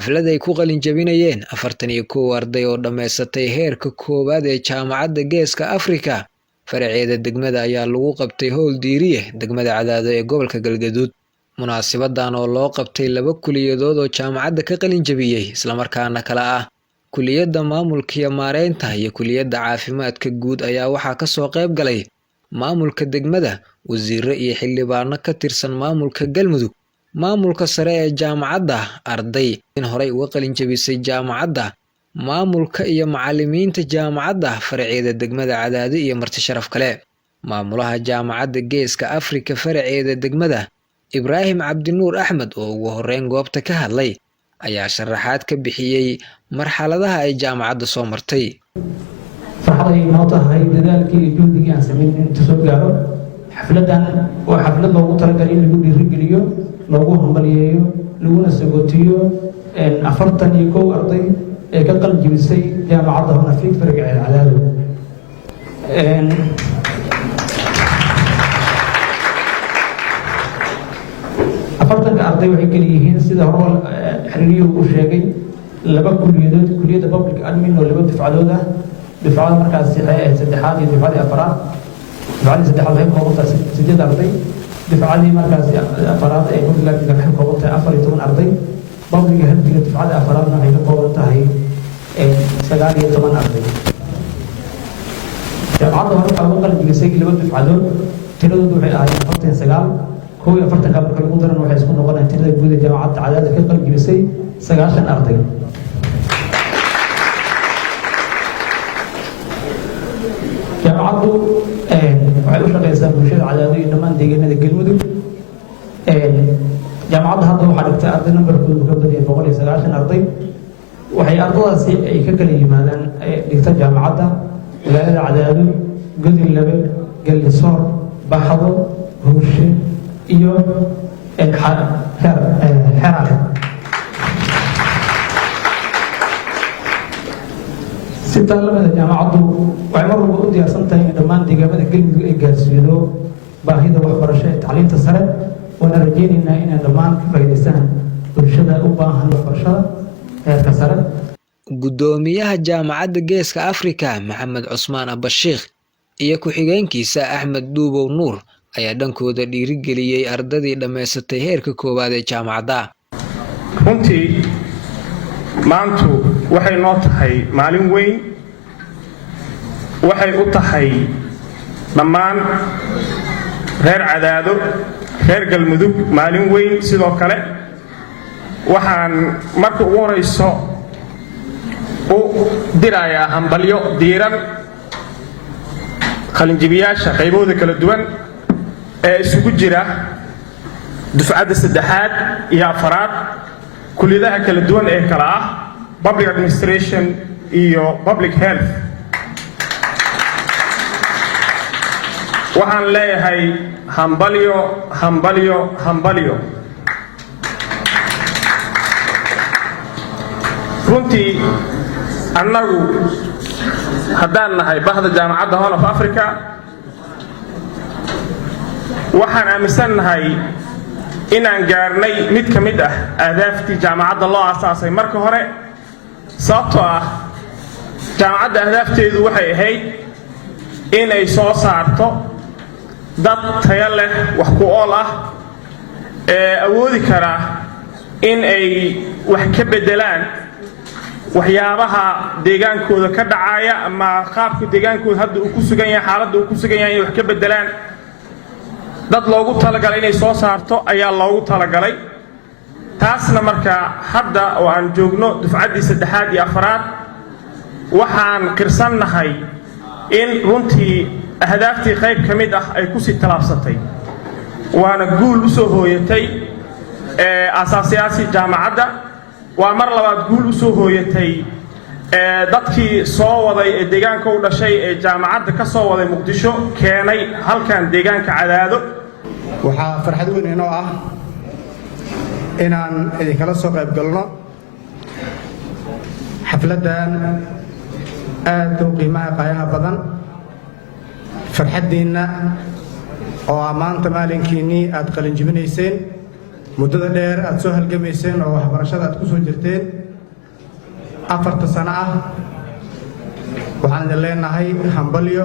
xaflad ay ku qalin jabinayeen 41 arday oo dhameysatay heerka koowaad ee jaamacadda Geeska Afrika faraceeda degmada ayaa lagu qabtay howl diiriye degmada Cadaado ee gobolka Galgaduud munaasabadan oo loo qabtay 2 kuliyadood oo jaamacadda ka qalin jabiyay isla markaana kala ah kuliyadda maamulka iyo maareynta iyo kuliyadda caafimaadka guud ayaa waxa ka soo qayb galay maamulka degmada wasiirro iyo xildhibaano ka tirsan maamulka Galmudug maamulka sare ee jaamacadda arday in horey uga qalin jabisay jaamacadda maamulka iyo macallimiinta jaamacadda faraceeda degmada Cadaado iyo marti sharaf kale maamulaha jaamacadda Geeska Afrika faraceeda degmada Ibrahim Cabdinuur Axmed oo ugu horeyn goobta ka hadlay ayaa sharaxaad ka bixiyay marxaladaha ay jaamacadda soo martay farxaday noo tahay dadaalkii iyo juhdigii aan sameeyay inta soo gaaro xafladan waa xaflad loogu talagalay in lagu dhiirigeliyo loogu hambaliyeeyo laguna sagootiyo 41 arday ee ka qalin jabisay jaamacadda Horn Afrika faraceeda Cadaado afartanka arday waxay kala yihiin sida hore xiriiriyo uu sheegay 2 kuliyadood kuliyadda public admin oo 2 dufcadood ah dufcada markaas saddexaad iyo dufcada afraad dufcada saddexaad waxay koobantahay 8 arday dufcadii markaas afraad ee public admin waxay koobantahay 14 arday public hadii dufcada afraadna waxay ka koobantahay 19 arday jaamacadda hore waxaa ugu qalin jabisay 2 dufcadood tiradoodu waxay ahaayeen 49 كوي أفرتك قبل كل مدرن وحيد يكون نقولنا ترى جودة جامعة عدد كل قلب جلسي 19 أرضي. جامعة وعلوش لقى إنسان مشير عددي إنما نديجنا الجلمدو. جامعة هذا وحدك أرض نمبر كل مكبر يفوق 19 أرضي. وحي أرضها ككل يمانا يكتب جامعة ولا عدد جود اللبن جل صار بحضر هوشي iyo xerale sida lamada jaamacaddu waxay mar walba u diyaarsan tahay in dhammaan deegaamada Galmudug ay gaarsiiyo baahida waxbarasho ee tacliinta sare wana rajaynaynaa in dhammaan ka faa'iideystaan bulshada u baahan waxbarashada heerka sare gudoomiyaha jaamacadda Geeska Afrika Maxamed Cusmaan Abashiikh iyo ku-xigeenkiisa Axmed Duubow Nuur ayaa dhankooda dhiirigeliyay ardadii dhameysatay heerka koowaad ee jaamacadda runtii maantu waxay noo tahay maalin weyn waxay u tahay dhammaan reer Cadaado reer Galmudug maalin weyn sidoo kale waxaan marka ugu horeyso u dirayaa hambalyo diiran qalin jabiyaasha qaybooda kala duwan ee isugu jira dufcadda saddexaad iyo afraad kuliyadaha kala duwan ee kala ah public administration iyo public health waxaan leeyahay hambalyo hambalyo hambalyo runtii annagu haddaan nahay bahda jaamacadda Horn of Africa waxaan aaminsanahay inaan gaarnay mid ka mid ah ahdaaftii jaamacadda loo aasaasay marka hore sababtoo ah jaamacadda ahdaafteedu waxay ahayd in ay soo saarto dad tayo leh wax ku ool ah ee awoodi kara in ay wax ka bedelaan waxyaabaha deegaankooda ka dhacaya ama qaabka deegaankooda hadda uu ku sugan yahay xaaladda uu ku sugan yahay wax ka bedelaan dad loogu talagalay inay soo saarto ayaa loogu talagalay taasna marka hadda oo aan joogno dufcaddii saddexaad iyo afraad waxaan qirsanahay in runtii ahdaaftii qayb ka mid ah ay ku sii talaabsatay waana guul u soo hooyatay aasaasiyaasi jaamacadda waa mar labaad guul u soo hooyatay dadkii soo waday ee deegaanka u dhashay ee jaamacadda ka soo waday Muqdisho keenay halkan deegaanka Cadaado waxaa farxad weyn inoo ah inaan idinkala soo qayb galno xafladan aad u qiimaha qaayaha badan farxadiina oo maanta maalinkiinii aad qalin jibinayseen muddada dheer aad soo halgamayseen oo waxbarashada aad ku soo jirteen 4 sano ah waxaan idin leenahay hambalyo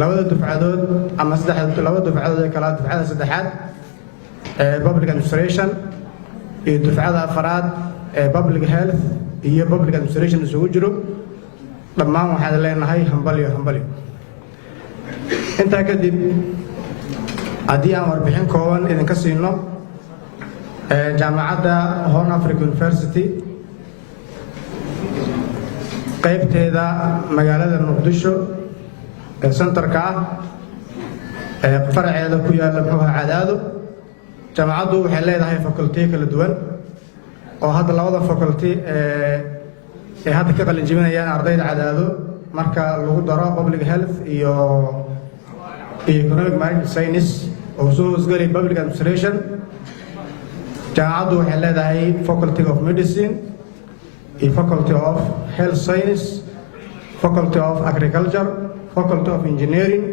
labada dufcadood ama labada dufcadood ee kala dufcada saddexaad ee public administration iyo dufcada afraad ee public health iyo public administration isugu jiro dhammaan waxaan leenahay hambalyo intaa kadib haddii aan warbixin kooban idinka siino jaamacadda Horn Africa University qaybteeda magaalada Muqdisho ee centerka ee faraceeda ku yaala Cadaado jaamacaddu waxay leedahay faculty kala duwan oo hadda labada faculty ee hadda ka qalin jebinayaan ardayda Cadaado marka lagu daro public health iyo economic management science oo soo hosgalay public administration jaamacaddu waxay leedahay faculty of medicine iyo faculty of health science faculty of agriculture faculty of engineering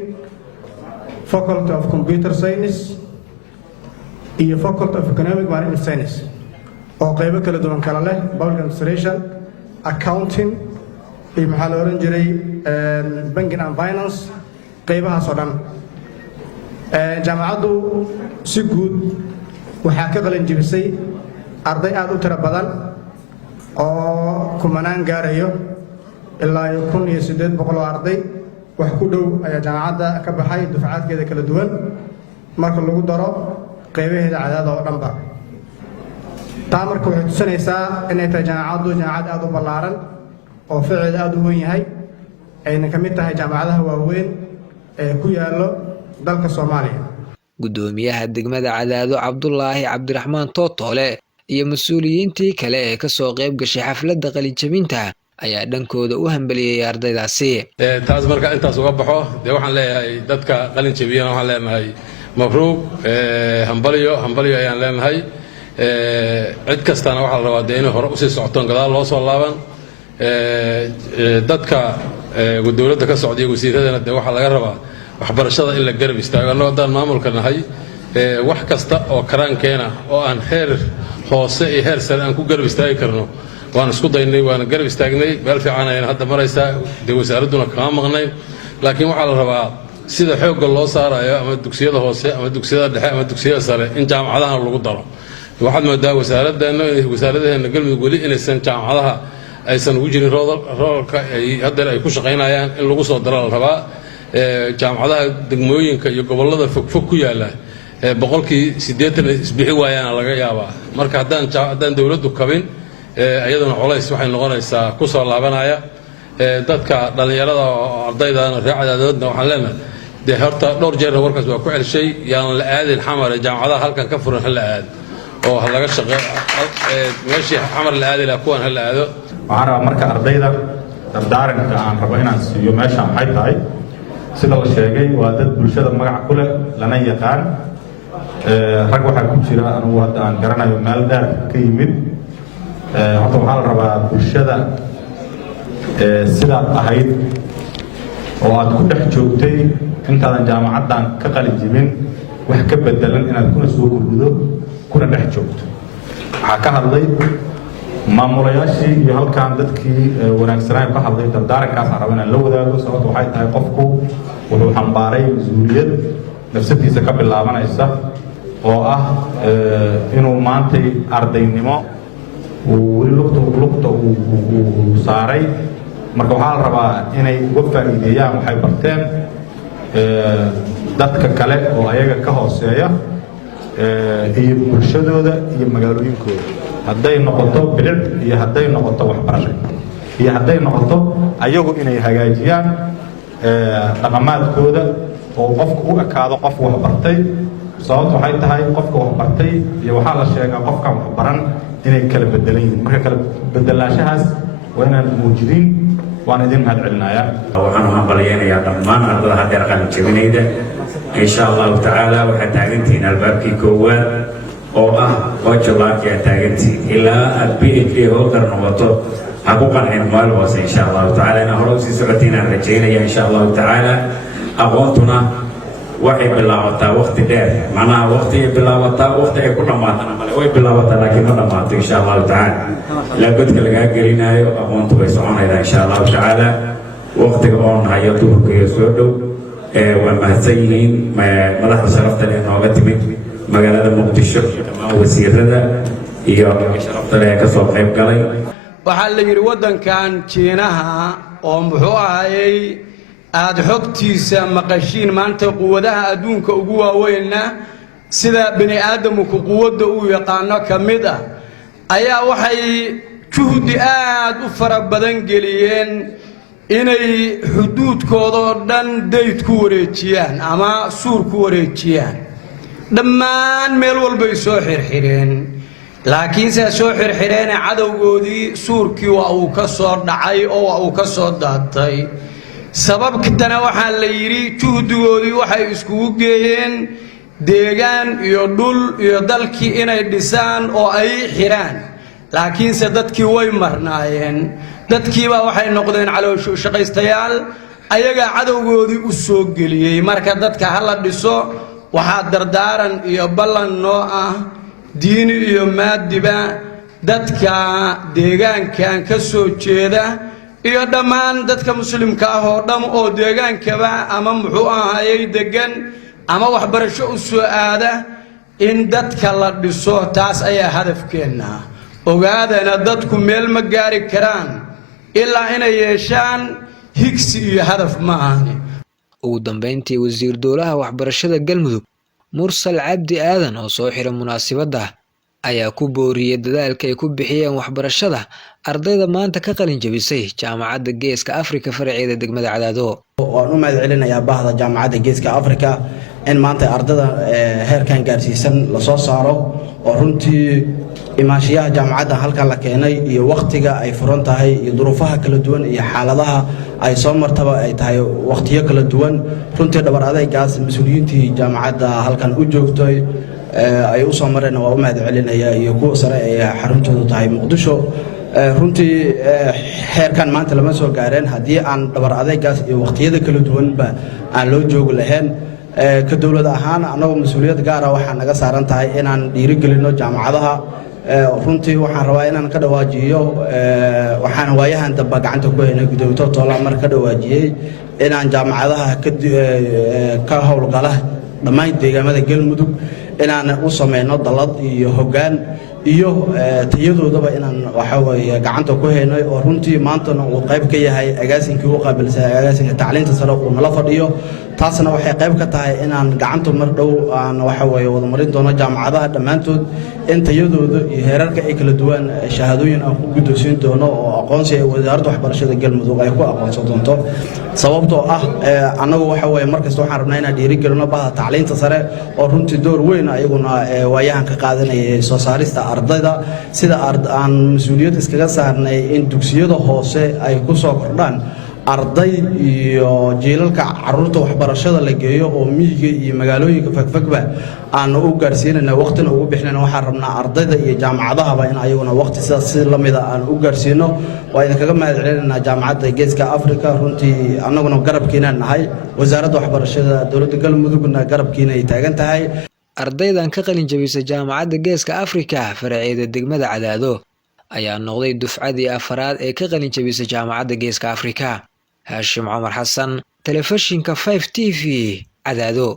faculty of computer science iyo faculty of economic management science oo qaybo kala duwan kala leh public administration accounting iyo maxaa la oran jiray banking and finance qaybahaas oo dhan jaamacaddu si guud waxaa ka qalin jebisay arday aad u tiro badan oo kumanaan gaarayo ilaa 1800 arday wax ku dhow ayaa jaamacadda ka baxay dufcaadkeeda kala duwan marka lagu daro qaybaheeda Cadaado oo dhanba taa marka waxay tusinaysaa inay tahay jaamacaddu jaamacad aad u ballaaran oo ficil aad u weyn yahay ayna ka mid tahay jaamacadaha waaweyn ee ku yaalo dalka Soomaaliya gudoomiyaha degmada Cadaado Cabdullaahi Cabdiraxmaan Tootole iyo mas'uuliyiintii kale ee ka soo qayb gashay xafladda qalin jebinta ayaa dhankooda u hambaliyay ardaydaasi taas marka intaas uga baxo waxaan leeyahay dadka qalin jebiyana waxaan leenahay mabruuq hambalyo ayaan leenahay cid kastana waxa la rabaa inay hore u sii socoto gadaal loo soo laaban dadka dawladda ka socday wasiiradana waxa laga rabaa waxbarashada in la garab istaago anoo daan maamulka nahay wax kasta oo karaankeena oo aan heer hoose iyo heer sare aan ku garab istaagi karno waan isku daynay waan garab istaagnay meel fiican ayaan hadda maraysaa wasaaraduna kama maqnayn laakiin waxa la rabaa sida xoogga loo saarayo ama dugsiyada hoose ama dugsiyada dhexe ama dugsiyada sare in jaamacadaha lagu daro waxaad moodaa wasaaradaheena galmudug weli inaysan jaamacadaha aysan ugu jirin roolka hadda ay ku shaqaynayaan in lagu soo daro la rabaa jaamacadaha degmooyinka iyo gobollada fog ku yaala boqolkii 80 isbixi waayaan laga yaabaa marka haddaan dawladdu kabin iyaduna culays waxay noqonaysaa ku soo laabanaya dadka dhalinyarada oo ardaydana raacadaadna waxaan leenahay horta dhowr jeer warkaas waa ku celshay yaan la aadin xamar jaamacadaha halkan ka furan la aad oo laga shaqeeyo meeshii xamar la aadi la kuwan la aado waxaan rabaa marka ardayda dardaaranka aan rabo inaan siiyo meesha maxay tahay sida la sheegay waa dad bulshada magac ku leh lana yaqaan rag waxaa ku jira anigu hadda aan garanayo meel dheer ka yimid horta waxaa la rabaa bulshada sidaad ahayd oo aad ku dhex joogtay intaadan jaamacaddan ka qalin jebin wax ka bedelan inaad kuna soo gurgudo kuna dhex joogto waxaa ka hadlay maamulayaashii iyo halkaan dadkii wanaagsanaa ka hadlay dardaarankaas aan raba inaan la wadaago sababta waxay tahay qofku wuxuu xambaaray mas-uuliyad nafsadiisa ka bilaabanaysa oo ah inuu maantay ardaynimo weli lugta uu saaray marka waxaa la rabaa inay uga faa'iideeyaan waxay barteen dadka kale oo ayaga ka hooseeya iyo bulshadooda iyo magaalooyinkooda hadday noqoto bilic iyo hadday noqoto waxbarasho iyo hadday noqoto ayagu inay hagaajiyaan dhaqamaadkooda oo qofku u ekaado qof waxbartay sababtu waxay tahay qofka waxbartay iyo waxaa la sheegaa qofkan waxbaran inay kala bedelan yihiin marka kala bedelaashahaas waa inaan muujidin waan idin mahad celinayaa waxaan hambalyaynayaa dhammaan ardada haddeer qalin jebinayda insha allahu tacaala waxaad taagantihiin albaabkii koowaad oo ah wajalaakii aad taagantihiin ilaa aad PhD holder noqoto ha ku qancin meel hoose insha allahu tacaala inaa hore usii socotiin aan rajaynaya insha allahu tacaala aqoontuna waxay bilaabataa waqti dheer macnaha waqti ay bilaabataa waqti ay ku dhamaatana male way bilaabataa laakiin ma dhamaato insha allahu tacaala ilaa godka lagaa gelinayo aqoontu way soconaydaa insha allahu tacaala waqtiga oon hayo duhurka iyo soo dhow waa mahadsan yihiin madaxda sharafta leh nooga timid magaalada muqdisho dhammaan wasiirada iyo sharafta leh ka soo qayb galay waxaa la yidhi waddankan jiinaha oo muxuu ahayey aad xogtiisa maqashiin maanta quwadaha adduunka ugu waaweynna sida bini aadamku quwadda uu yaqaano ka mid ah ayaa waxay juhdi aad u fara badan geliyeen inay xuduudkoodoo dhan dayd ku wareejiyaan ama suur ku wareejiyaan dhammaan meel walbay soo xirxireen laakiinse soo xirxireene cadowgoodii suurkii waa uu ka soo dhacay oo waa uu ka soo daatay sababtana waxaa la yidhi juhdigoodii waxay iskugu geeyeen deegaan iyo dhul iyo dalkii inay dhisaan oo ay xiraan laakiinse dadkii way marnaayeen dadkiibaa waxay noqdeen calooshaqaystayaal ayagaa cadowgoodii u soo geliyey marka dadka ha la dhiso waxaa dardaaran iyo ballan noo ah diini iyo maadiba dadka deegaankan ka soo jeeda iyo dhammaan dadka muslimka ah oo dham oo deegaankaba ama muxuu ahayey degan ama waxbarasho u soo aada in dadka la dhiso taas ayaa hadafkeenna ogaadana dadku meel ma gaari karaan ilaa inay yeeshaan higsi iyo hadaf ma ahani ugu dambeyntii wasiir dowlaha waxbarashada galmudug mursal cabdi aadan oo soo xiray munaasabadda ayaa ku booriyay dadaalka ay ku bixiyeen waxbarashada ardayda maanta ka qalin jabisay jaamacadda geeska afrika faraceeda degmada cadaado waan u mahad celinayaa bahda jaamacadda geeska afrika in maanta ardayda heerkan gaarsiisan la soo saaro oo runtii imaanshiyaha jaamacadda halkan la keenay iyo waqtiga ay furan tahay iyo duruufaha kala duwan iyo xaaladaha ay soo martaba ay tahay waqtiyo kala duwan runtii dhabar adaygaas mas-uuliyiintii jaamacadda halkan u joogtay ay u soo mareen waa u mahad celinaya iyo kuwa sare ee xaruntoodu tahay muqdisho runtii heerkan maanta lama soo gaareen haddii aan dhabar adaygaas iyo waqtiyada kala duwanba aan loo joogi lahayn ka dowlad ahaan annagoo mas-uuliyad gaara waxaa naga saaran tahay inaan dhiirigelino jaamacadaha runtii waxaan rabaa inaan ka dhawaajiyo waxaan waayahan damba gacanta ku haynay gudoomiye toola mar ka dhawaajiyey inaan jaamacadaha ka howlgala dhammaan deegaamada galmudug inaan u sameyno dalad iyo hoggaan iyo tayadoodaba inaan waxa weeye gacanta ku haynay oo runtii maantana uu qayb ka yahay agaasinkii u qaabilsan agaasinka tacliinta sare uu nala fadhiyo taasna waxay qayb ka tahay inaan gacanta mar dhow aan waxa weeye wada marin doono jaamacadaha dhammaantood in tayadooda iyo heerarka ay kala duwan shahaadooyin aan ku guddoonsiin doono oo aqoonsi ay wasaaradda waxbarashada galmudug ay ku aqoonsan doonto sababtoo ah annagu waxa weeye markasta waxaan rabnaa inaan dhiirigelino bahda tacliinta sare oo runtii door weyn ayaguna waayahan ka qaadanayay soo saarista ardayda sida aan mas-uuliyad iskaga saarnay in dugsiyada hoose ay ku soo kordhaan arday iyo jiilalka caruurta waxbarashada la geeyo oo miyiga iyo magaalooyinka fagfagba aan u gaarsiinayna waqtina ugu bixinayna waxaan rabnaa ardayda iyo jaamacadahaba in ayaguna waqti sidaas si lamida aan u gaarsiino waa idinkaga mahad celinaynaa jaamacadda geeska afrika runtii annaguna garabkiinaan nahay wasaaradda waxbarashada dowladda galmudugna garabkiina ay taagan tahay ardaydan ka qalin jabisay jaamacadda geeska afrika faraceeda degmada cadaado ayaa noqday dufcadii afaraad ee ka qalin jabisay jaamacadda geeska afrika haashim cumar xasan telefishinka 5 TV cadaado